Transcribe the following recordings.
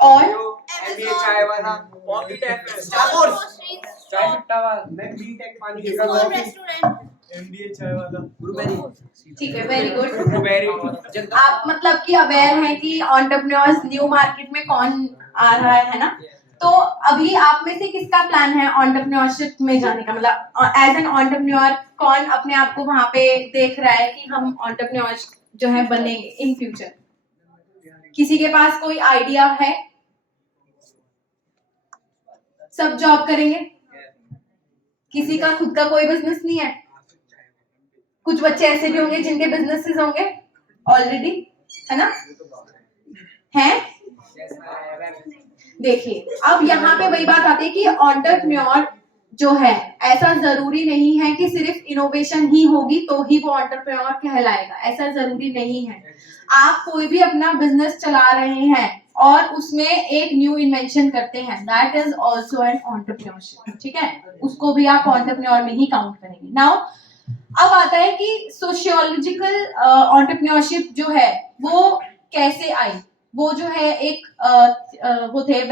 और MBA चाय वाला, पॉकेट एफ, स्टारबक्स, चाय सुट्टा वाला, मैं बीटेक पानी के साथ रेस्टोरेंट, MBA चाय वाला, ब्लूबेरी, ठीक है, वेरी गुड। ब्लूबेरी। आप मतलब कि अवेयर हैं कि एंटरप्रेन्योर्स न्यू मार्केट में कौन आ रहा है ना? तो अभी आप में से किसका प्लान है एंटरप्रेन्योरशिप में जाने का? मतलब एज एन एंटरप्रेन्योर कौन अपने आप को वहां पे देख रहा है कि हम एंटरप्रेन्योर जो है बनेंगे इन फ्यूचर? किसी के पास कोई आइडिया है? सब जॉब करेंगे? किसी का खुद का कोई बिजनेस नहीं है? कुछ बच्चे ऐसे भी होंगे जिनके बिजनेसेस होंगे ऑलरेडी, है ना? हैं? देखिए, अब यहाँ पे वही बात आती है कि एंटरप्रेन्योर जो है, ऐसा जरूरी नहीं है कि सिर्फ इनोवेशन ही होगी तो ही वो एंटरप्रेन्योर कहलाएगा, ऐसा जरूरी नहीं है। आप कोई भी अपना बिजनेस चला रहे हैं और उसमें एक न्यू इन्वेंशन करते हैं, that is also an entrepreneurship, ठीक है? उसको भी आप एंटरप्रेन्योर में ही काउंट करेंगे। नाउ अब आता है कि सोशियोलॉजिकल एंटरप्रेन्योरशिप जो है वो कैसे आई? वो जो है एक वो थे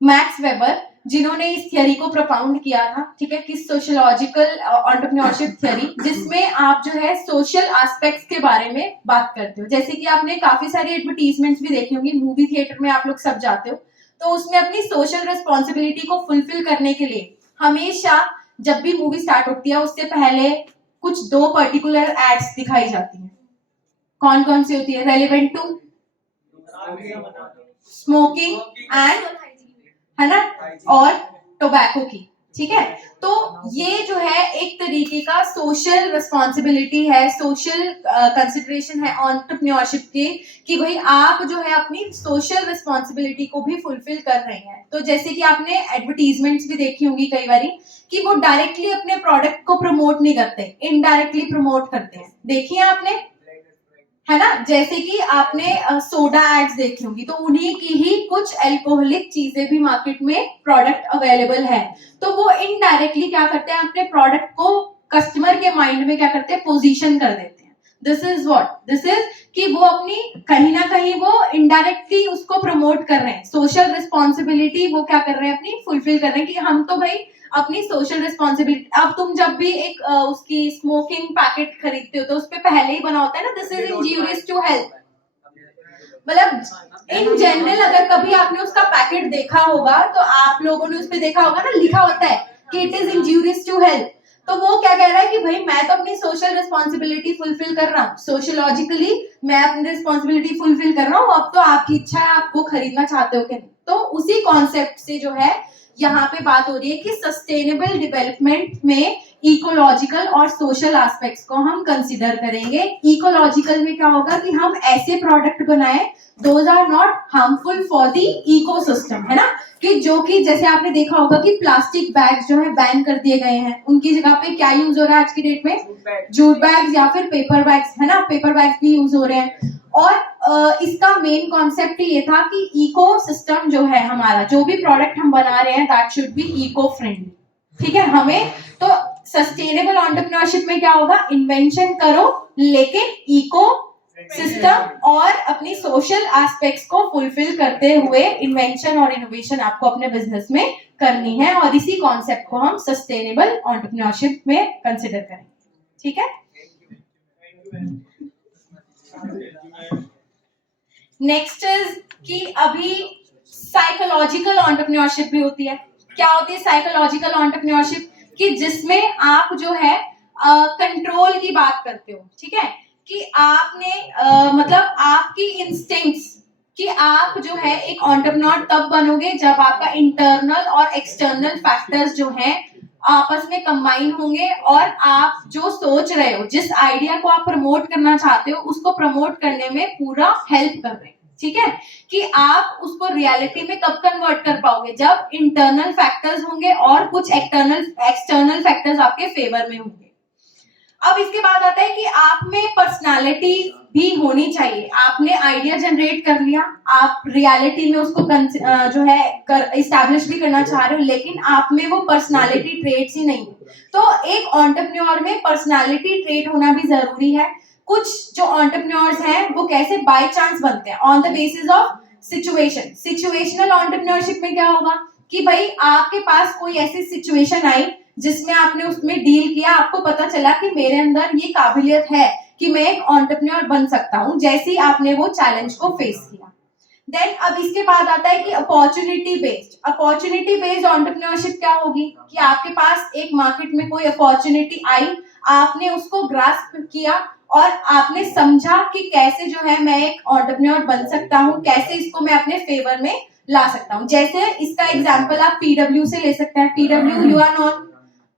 मैक्स वेबर, जिन्होंने इस थियरी को प्रोपाउंड किया था, ठीक है, कि सोशियोलॉजिकल एंटरप्रेन्योरशिप थियरी, जिसमें आप जो है सोशल एस्पेक्ट्स के बारे में बात करते हो। जैसे कि आपने काफी सारी एडवर्टीजमेंट्स भी देखी होंगी, मूवी थिएटर में आप लोग सब जाते हो, तो उसमें अपनी सोशल रिस्पॉन्सिबिलिटी को फुलफिल करने के लिए हमेशा जब भी मूवी स्टार्ट होती है उससे पहले कुछ 2 पर्टिकुलर एड्स दिखाई जाती हैं। कौन कौन सी होती है? रेलिवेंट टू स्मोकिंग एंड, है ना, और टोबैको की, ठीक है? तो ये जो है एक तरीके का सोशल रिस्पॉन्सिबिलिटी है, सोशल कंसिडरेशन है एंटरप्रेन्योरशिप के, कि भाई आप जो है अपनी सोशल रिस्पॉन्सिबिलिटी को भी फुलफिल कर रहे हैं। तो जैसे कि आपने एडवर्टीजमेंट्स भी देखी होंगी कई बारी कि वो डायरेक्टली अपने प्रोडक्ट को प्रमोट नहीं करते, इनडायरेक्टली प्रमोट करते हैं। देखिए आपने, है ना? जैसे कि आपने सोडा एड्स देखी होंगी, तो उन्हीं की ही कुछ अल्कोहलिक चीजें भी मार्केट में प्रोडक्ट अवेलेबल है, तो वो इनडायरेक्टली क्या करते हैं, अपने प्रोडक्ट को कस्टमर के माइंड में क्या करते हैं, पोजीशन कर देते हैं। This is what, this is कि वो अपनी कहीं ना कहीं वो इनडायरेक्टली उसको प्रमोट कर रहे हैं, सोशल रिस्पॉन्सिबिलिटी वो क्या कर रहे हैं, अपनी फुलफिल कर रहे हैं कि हम तो भाई अपनी सोशल रिस्पॉन्सिबिलिटी। अब तुम जब भी एक उसकी स्मोकिंग पैकेट खरीदते हो तो उस पे पहले ही बना होता है ना, this is injurious to health. मतलब इन जनरल अगर कभी आपने उसका पैकेट देखा होगा तो आप लोगों ने उस पे देखा होगा ना, लिखा होता है कि it is injurious to health. तो वो क्या कह रहा है कि भाई मैं तो अपनी सोशल रिस्पॉन्सिबिलिटी फुलफिल कर रहा हूँ, सोशलॉजिकली मैं अपनी रिस्पॉन्सिबिलिटी फुलफिल कर रहा हूँ, अब तो आपकी इच्छा है, आपको खरीदना चाहते हो कि नहीं। तो उसी कॉन्सेप्ट से जो है यहाँ पे बात हो रही है कि सस्टेनेबल डेवलपमेंट में इकोलॉजिकल और सोशल एस्पेक्ट्स को हम कंसीडर करेंगे। इकोलॉजिकल में क्या होगा कि हम ऐसे प्रोडक्ट बनाएं those are not harmful for the ecosystem, है ना? कि जो कि जैसे आपने देखा होगा कि प्लास्टिक बैग्स जो है बैन कर दिए गए हैं, उनकी जगह पे क्या यूज हो रहा है आज की डेट में? जूट बैग्स या फिर पेपर बैग्स, है ना? पेपर बैग्स भी यूज हो रहे हैं। और इसका मेन कॉन्सेप्ट ये था कि इको सिस्टम जो है हमारा, जो भी प्रोडक्ट हम बना रहे हैं that should be eco friendly, ठीक है? हमें तो सस्टेनेबल एंटरप्रेन्योरशिप में क्या होगा, इन्वेंशन करो लेकिन इको सिस्टम और अपनी सोशल एस्पेक्ट्स को फुलफिल करते हुए इन्वेंशन और इनोवेशन आपको अपने बिजनेस में करनी है, और इसी कॉन्सेप्ट को हम सस्टेनेबल एंटरप्रेन्योरशिप में कंसिडर करेंगे, ठीक है? नेक्स्ट इज कि अभी साइकोलॉजिकल एंटरप्रेन्योरशिप भी होती है। क्या होती है साइकोलॉजिकल एंटरप्रेन्योरशिप? कि जिसमें आप जो है कंट्रोल की बात करते हो, ठीक है? कि आपने मतलब आपकी इंस्टिंक्ट्स, कि आप जो है एक एंटरप्रेन्योर तब बनोगे जब आपका इंटरनल और एक्सटर्नल फैक्टर्स जो हैं आपस में कंबाइन होंगे, और आप जो सोच रहे हो, जिस आइडिया को आप प्रमोट करना चाहते हो, उसको प्रमोट करने में पूरा हेल्प कर रहे हैं, ठीक है? कि आप उसको रियलिटी में कब कन्वर्ट कर पाओगे, जब इंटरनल फैक्टर्स होंगे और कुछ एक्सटर्नल फैक्टर्स आपके फेवर में होंगे। अब इसके बाद आता है कि आप में पर्सनालिटी भी होनी चाहिए। आपने आइडिया जनरेट कर लिया, आप रियलिटी में उसको जो है इस्टेब्लिश भी करना चाह रहे हो, लेकिन आप में वो पर्सनालिटी ट्रेट्स ही नहीं है। तो एक एंटरप्रेन्योर में पर्सनालिटी ट्रेट होना भी जरूरी है। कुछ जो एंटरप्रेन्योर्स हैं वो कैसे बाय चांस बनते हैं, on the basis of situation. Situational entrepreneurship में क्या होगा कि भाई आपके पास कोई ऐसी सिचुएशन आई जिसमें आपने उसमें डील किया, आपको पता चला कि मेरे अंदर ये काबिलियत है कि मैं एक एंटरप्रेन्योर बन सकता हूं, जैसे ही आपने वो चैलेंज को फेस किया। देन अब इसके बाद आता है कि opportunity based. Opportunity based entrepreneurship क्या होगी कि आपके पास एक मार्केट में कोई अपॉर्चुनिटी आई, आपने उसको ग्रास्प किया और आपने समझा कि कैसे जो है मैं एक एंटरप्रेन्योर बन सकता हूं, कैसे इसको मैं अपने फेवर में ला सकता हूं। जैसे इसका एग्जांपल आप पीडब्ल्यू से ले सकते हैं। PW, you are non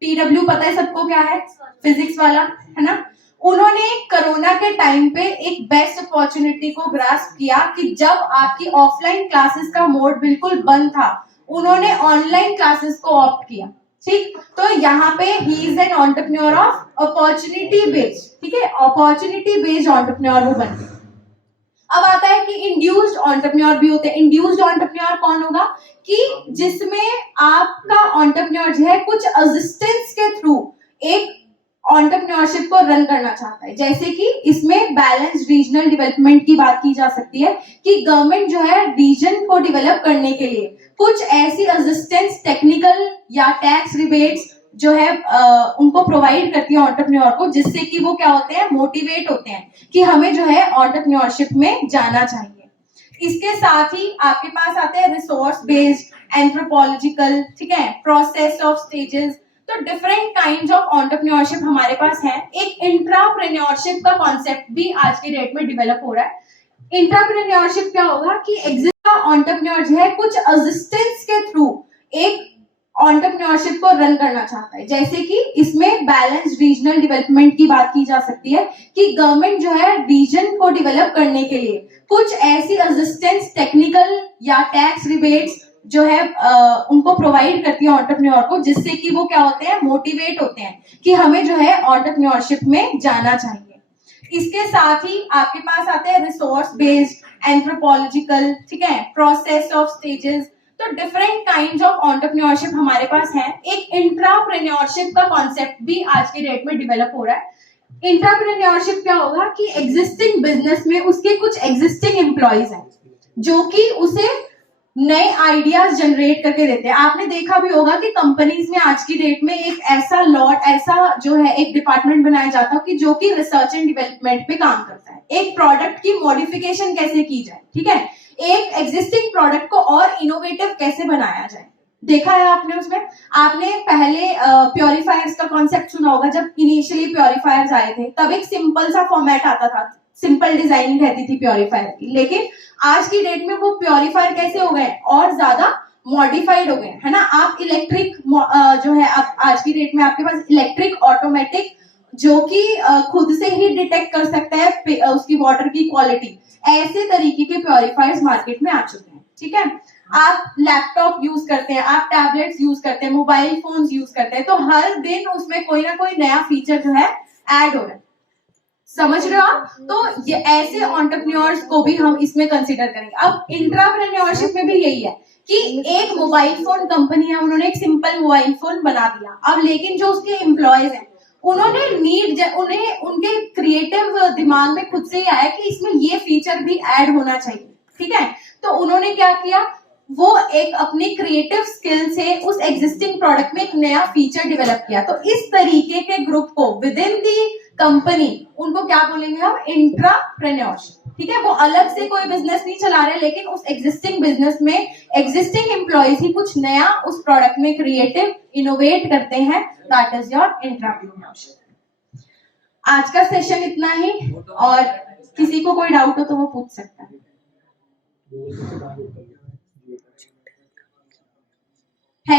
PW, पता है सबको क्या है, फिजिक्स वाला, है ना। उन्होंने कोरोना के टाइम पे एक बेस्ट अपॉर्चुनिटी को ग्रास्प किया कि जब आपकी ऑफलाइन क्लासेस का मोड बिल्कुल बंद था, उन्होंने ऑनलाइन क्लासेस को ऑप्ट किया। ठीक, तो यहाँ पे he is an entrepreneur of opportunity based. ठीक है, अपॉर्चुनिटी बेस्ड एंटरप्रेन्योर वो बन गए। अब आता है कि इंड्यूस्ड एंटरप्रेन्योर भी होते हैं। इंड्यूस्ड एंटरप्रेन्योर कौन होगा कि जिसमें आपका एंटरप्रेन्योर जो है कुछ असिस्टेंस के थ्रू एक एंटरप्रेन्योरशिप को रन करना चाहता है। जैसे कि इसमें बैलेंस्ड रीजनल डेवलपमेंट की बात की जा सकती है कि गवर्नमेंट जो है रीजन को डेवलप करने के लिए कुछ ऐसी असिस्टेंस, टेक्निकल या टैक्स रिबेट्स जो है उनको प्रोवाइड करती है एंटरप्रेन्योर को, जिससे कि वो क्या होते हैं, मोटिवेट होते हैं कि हमें जो है एंटरप्रेन्योरशिप में जाना चाहिए। इसके साथ ही आपके पास आते हैं रिसोर्स बेस्ड, एंथ्रोपोलॉजिकल, ठीक है, प्रोसेस ऑफ स्टेजेस। तो डिफरेंट काइंड्स ऑफ एंटरप्रेन्योरशिप हमारे पास है। एक इंट्राप्रेन्योरशिप का कॉन्सेप्ट भी आज की डेट में डेवलप हो रहा है। इंट्राप्रेन्योरशिप क्या होगा कि एग्जिस्टिंग एंटरप्रेन्योर जो है कुछ असिस्टेंस के थ्रू एक एंटरप्रेन्योरशिप को रन करना चाहता है। जैसे कि इसमें बैलेंस्ड रीजनल डेवलपमेंट की बात की जा सकती है कि गवर्नमेंट जो है रीजन को डेवलप करने के लिए कुछ ऐसी असिस्टेंस, टेक्निकल या टैक्स रिबेट्स जो है उनको प्रोवाइड करती है एंटरप्रेन्योर को, जिससे कि वो क्या होते हैं, मोटिवेट होते हैं कि हमें जो है एंटरप्रेन्योरशिप में जाना चाहिए। इसके साथ ही आपके पास आते हैं रिसोर्स बेस्ड, एंथ्रोपोलॉजिकल, ठीक है, प्रोसेस ऑफ स्टेजेस। तो डिफरेंट काइंड्स ऑफ एंटरप्रेन्योरशिप हमारे पास है। एक इंट्राप्रेन्योरशिप का कॉन्सेप्ट भी आज की डेट में डेवलप हो रहा है। इंट्राप्रेन्योरशिप क्या होगा कि एग्जिस्टिंग बिजनेस में उसके कुछ एग्जिस्टिंग एम्प्लॉइज हैं जो कि उसे नए आइडियाज जनरेट करके देते हैं। आपने देखा भी होगा कि कंपनीज में आज की डेट में एक ऐसा जो है एक डिपार्टमेंट बनाया जाता है कि जो कि रिसर्च एंड डेवलपमेंट पे काम करता है। एक प्रोडक्ट की मॉडिफिकेशन कैसे की जाए, ठीक है, एक एग्जिस्टिंग प्रोडक्ट को और इनोवेटिव कैसे बनाया जाए। देखा है आपने उसमें, आपने पहले प्योरीफायर्स का कॉन्सेप्ट सुना होगा। जब इनिशियली प्योरीफायर्स आए थे तब एक सिंपल सा फॉर्मेट आता था, सिंपल डिजाइनिंग रहती थी प्योरीफायर की, लेकिन आज की डेट में वो प्योरीफायर कैसे हो गए और ज्यादा मॉडिफाइड हो गए, है ना। आप इलेक्ट्रिक जो है आज की डेट में आपके पास इलेक्ट्रिक ऑटोमेटिक जो कि खुद से ही डिटेक्ट कर सकता है उसकी वाटर की क्वालिटी, ऐसे तरीके के प्योरीफायर्स मार्केट में आ चुके हैं। ठीक है, आप लैपटॉप यूज करते हैं, आप टैबलेट्स यूज करते हैं, मोबाइल फोन्स यूज करते हैं, तो हर दिन उसमें कोई ना कोई नया फीचर जो है ऐड हो रहा है। समझ रहे हो आप? तो ये ऐसे एंटरप्रेन्योर्स को भी हम इसमें कंसीडर करेंगे। अब इंट्राप्रेन्योरशिप में भी यही है कि एक मोबाइल फोन कंपनी है, उन्होंने एक सिंपल मोबाइल फोन बना दिया। अब लेकिन जो उसके एम्प्लॉयज हैं उन्होंने उन्हें उनके क्रिएटिव दिमाग में खुद से ही आया कि इसमें ये फीचर भी ऐड होना चाहिए। ठीक है, तो उन्होंने क्या किया, वो एक अपनी क्रिएटिव स्किल से उस एग्जिस्टिंग प्रोडक्ट में एक नया फीचर डेवलप किया। तो इस तरीके के ग्रुप को विद इन दी कंपनी उनको क्या बोलेंगे हम, इंट्राप्रेन्योरशिप। ठीक है, वो अलग से कोई बिजनेस नहीं चला रहे, लेकिन उस एग्जिस्टिंग बिजनेस में एग्जिस्टिंग एम्प्लॉयज ही कुछ नया उस प्रोडक्ट में क्रिएटिव इनोवेट करते हैं। That is your intrapreneurship. आज का सेशन इतना ही, और किसी को कोई डाउट हो तो वो पूछ सकता है।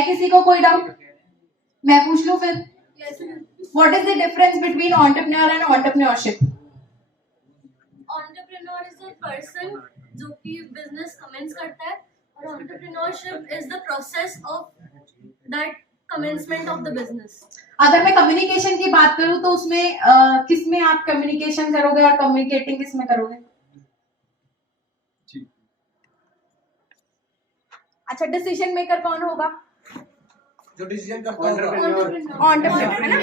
किसी को कोई डाउट? मैं पूछ लूं फिर? What is the difference between entrepreneur and entrepreneurship? Entrepreneur is a person जो कि business commence करता है, और entrepreneurship is the process of that commencement of the business. अगर मैं कम्युनिकेशन की बात करूं तो उसमें किस में आप कम्युनिकेशन करोगे और कम्युनिकेटिंग किस में करोगे? अच्छा, डिसीजन मेकर कौन होगा? जो डिसीजन करता होगा एंटरप्रेन्योर है ना?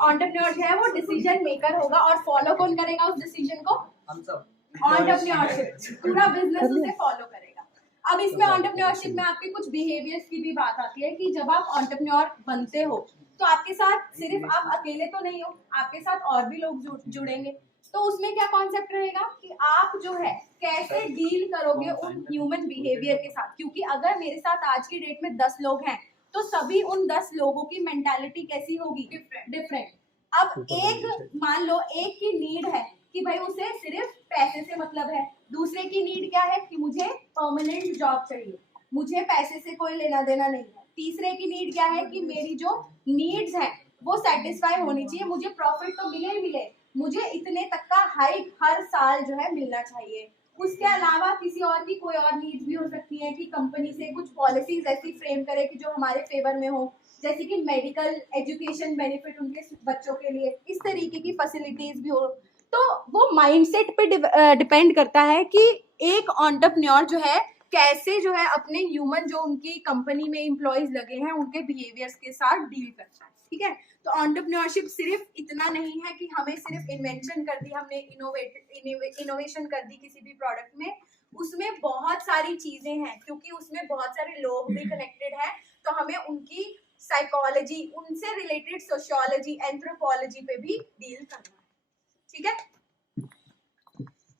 एंटरप्रेन्योर जो है वो डिसीजन मेकर होगा और फॉलो कौन करेगा उस डिसीजन को? हम सब एंटरप्रेन्योरशिप, पूरा बिजनेस उसे फॉलो करेगा। अब इसमें एंटरप्रेन्योरशिप में आपके कुछ बिहेवियर्स की भी बात आती है कि जब आप एंटरप्रेन्योर बनते हो तो आपके साथ सिर्फ आप अकेले तो नहीं हो, आपके साथ और भी लोग जुड़ेंगे। तो उसमें क्या कॉन्सेप्ट रहेगा कि आप जो है कैसे डील करोगे उन ह्यूमन बिहेवियर के साथ, क्योंकि अगर मेरे साथ आज की डेट में 10 लोग हैं तो सभी उन 10 लोगों की मेंटालिटी कैसी होगी? डिफरेंट। अब एक मान लो एक की नीड है कि भाई उसे सिर्फ पैसे से मतलब है, दूसरे की नीड क्या है कि मुझे परमानेंट जॉब चाहिए, मुझे पैसे से कोई लेना देना नहीं है, तीसरे की नीड क्या है कि मेरी जो नीड्स हैं वो सेटिस्फाई होनी चाहिए, मुझे प्रॉफिट तो मिले ही मिले, मुझे इतने तक का हाइक हर साल जो है मिलना चाहिए। उसके अलावा किसी और की कोई और नीड्स भी हो सकती है कि कंपनी से कुछ पॉलिसीज ऐसी फ्रेम करे कि जो हमारे फेवर में हो, जैसे कि मेडिकल एजुकेशन बेनिफिट उनके बच्चों के लिए, इस तरीके की फैसिलिटीज भी हो। तो वो माइंडसेट पे डिपेंड करता है कि एक एंटरप्रेन्योर जो है कैसे जो है अपने ह्यूमन जो उनकी कंपनी में एम्प्लॉयज लगे हैं उनके बिहेवियर्स के साथ डील करता है। ठीक है, तो एंटरप्रेन्योरशिप सिर्फ इतना नहीं है कि हमें सिर्फ इन्वेंशन कर दी, हमने इनोवेशन कर दी किसी भी प्रोडक्ट में, उसमें बहुत सारी चीजें हैं, क्योंकि उसमें बहुत सारे लोग भी कनेक्टेड हैं, तो हमें उनकी साइकोलॉजी, उनसे रिलेटेड सोशियोलॉजी, एंथ्रोपोलॉजी पे भी डील करना है। ठीक है,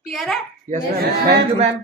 क्लियर है? Yes ma'am, thank you ma'am.